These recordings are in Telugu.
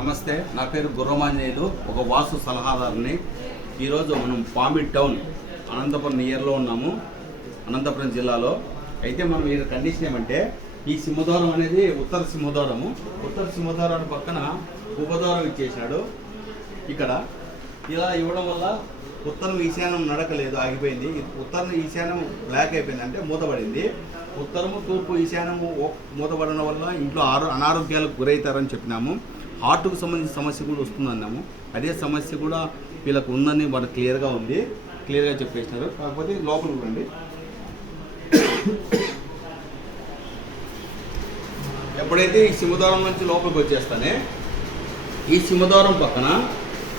నమస్తే, నా పేరు గుర్రమాంజనేయులు, ఒక వాస్తు సలహాదారుని. ఈరోజు మనం పామిడి టౌన్ అనంతపురం నియర్లో ఉన్నాము, అనంతపురం జిల్లాలో. అయితే మనం ఈ కండిషన్ ఏమంటే, ఈ సింహద్వారం అనేది ఉత్తర సింహద్వారము. ఉత్తర సింహద్వారం పక్కన ఉపద్వారం ఇచ్చేసినాడు. ఇక్కడ ఇలా ఇవ్వడం వల్ల ఉత్తరం ఈశాన్యం నడకలేదు, ఆగిపోయింది. ఉత్తరం ఈశాన్యం బ్లాక్ అయిపోయింది, అంటే మూతపడింది. ఉత్తరము తూర్పు ఈశాన్యము మూతపడడం వల్ల ఇంట్లో అనారోగ్యాలకు గురవుతారని చెప్పినాము. హార్ట్కు సంబంధించిన సమస్య కూడా వస్తుందన్నాము. అదే సమస్య కూడా వీళ్ళకు ఉందని వాళ్ళు క్లియర్గా ఉంది, క్లియర్గా చెప్పేసినారు. కాకపోతే లోపలికి రండి. ఎప్పుడైతే ఈ సింహద్వారం నుంచి లోపలికి వచ్చేస్తానే, ఈ సింహద్వారం పక్కన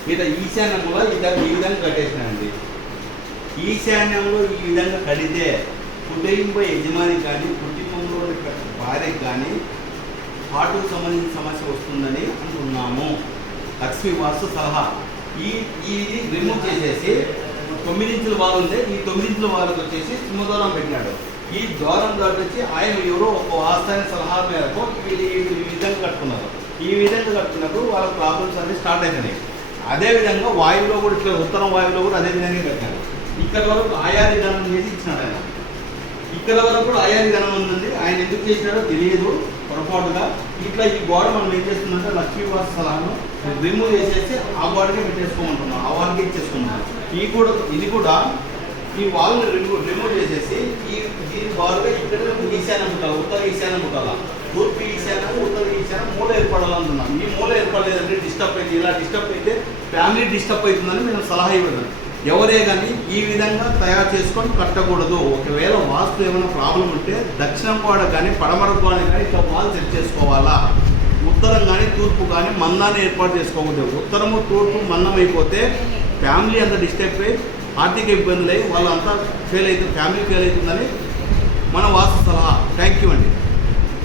మీద ఈశాన్యంలో ఈ విధంగా కట్టేసినాయండి. ఈశాన్యంలో ఈ విధంగా కడితే కుటుంబ యజమానికి కానీ కుటుంబంలో భార్యకి కానీ హార్ట్కు సంబంధించిన సమస్య వస్తుందని అంటున్నాము. లక్ష్మీ వాస్తు సలహా. ఇది రిమూవ్ చేసేసి 9 ఇంచుల వాల్ ఉంది, ఈ 9 ఇంచుల వాళ్ళకి వచ్చేసి సింహద్వారం పెట్టినాడు. ఈ ద్వారం దాటి వచ్చి ఆయన ఎవరో ఒక వాస్తవ సలహా మేరకు ఈ విధంగా కట్టుకున్నారు. ఈ విధంగా కట్టుకున్నప్పుడు వాళ్ళ ప్రాబ్లమ్స్ అన్నీ స్టార్ట్ అవుతున్నాయి. అదేవిధంగా వాయువులో కూడా ఇట్లా ఉత్తరం వాయువులో కూడా అదే విధంగా కట్టారు. ఇక్కడ వరకు ఆయాది ధనం చేసి ఇచ్చినాడు ఆయన. ఇక్కడ వరకు కూడా ఆయాది ధనం ఉంది. ఆయన ఎందుకు చేసినాడో తెలియదు, పొరపాటుగా. ఇట్లా ఈ గోడ మనం ఏం చేస్తుందంటే లక్ష్మీ వాస్తు సలహాను రిమూవ్ చేసేసి ఆ గోడకే పెట్టేసుకోమంటున్నాం, ఆ వాళ్ళకి ఇచ్చేసుకున్నాం. ఇది కూడా ఈ వాళ్ళని రిమూవ్ చేసేసి దీని బారుగా ఇక్కడ ఈశాన్యం పుట్టాలి, ఉత్తర ఈశాన్యం పుట్టాలా, తూర్పు ఈశాన్యం ఉత్తర ఈశాన్యం మూల ఏర్పడాలనుకున్నాం. ఈ మూల ఏర్పడలేదంటే డిస్టర్బ్ అయింది. ఇలా డిస్టర్బ్ అయితే ఫ్యామిలీ డిస్టర్బ్ అవుతుందని మేము సలహా ఇవ్వడం. ఎవరే కానీ ఈ విధంగా తయారు చేసుకొని కట్టకూడదు. ఒకవేళ వాస్తు ఏమైనా ప్రాబ్లం ఉంటే దక్షిణం గోడ కానీ పడమర గోడ కానీ ఇట్లా వాల్ సెట్ చేసుకోవాలా. ఉత్తరం కానీ తూర్పు కానీ మందాన్ని ఏర్పాటు చేసుకోకూడదు. ఉత్తరము తూర్పు మందం అయిపోతే ఫ్యామిలీ అంతా డిస్టర్బ్ అయ్యి ఆర్థిక ఇబ్బందులు అయ్యి వాళ్ళంతా ఫెయిల్ అవుతుంది, ఫ్యామిలీ ఫెయిల్ అవుతుందని మన వాస్తు సలహా. థ్యాంక్ యూ అండి.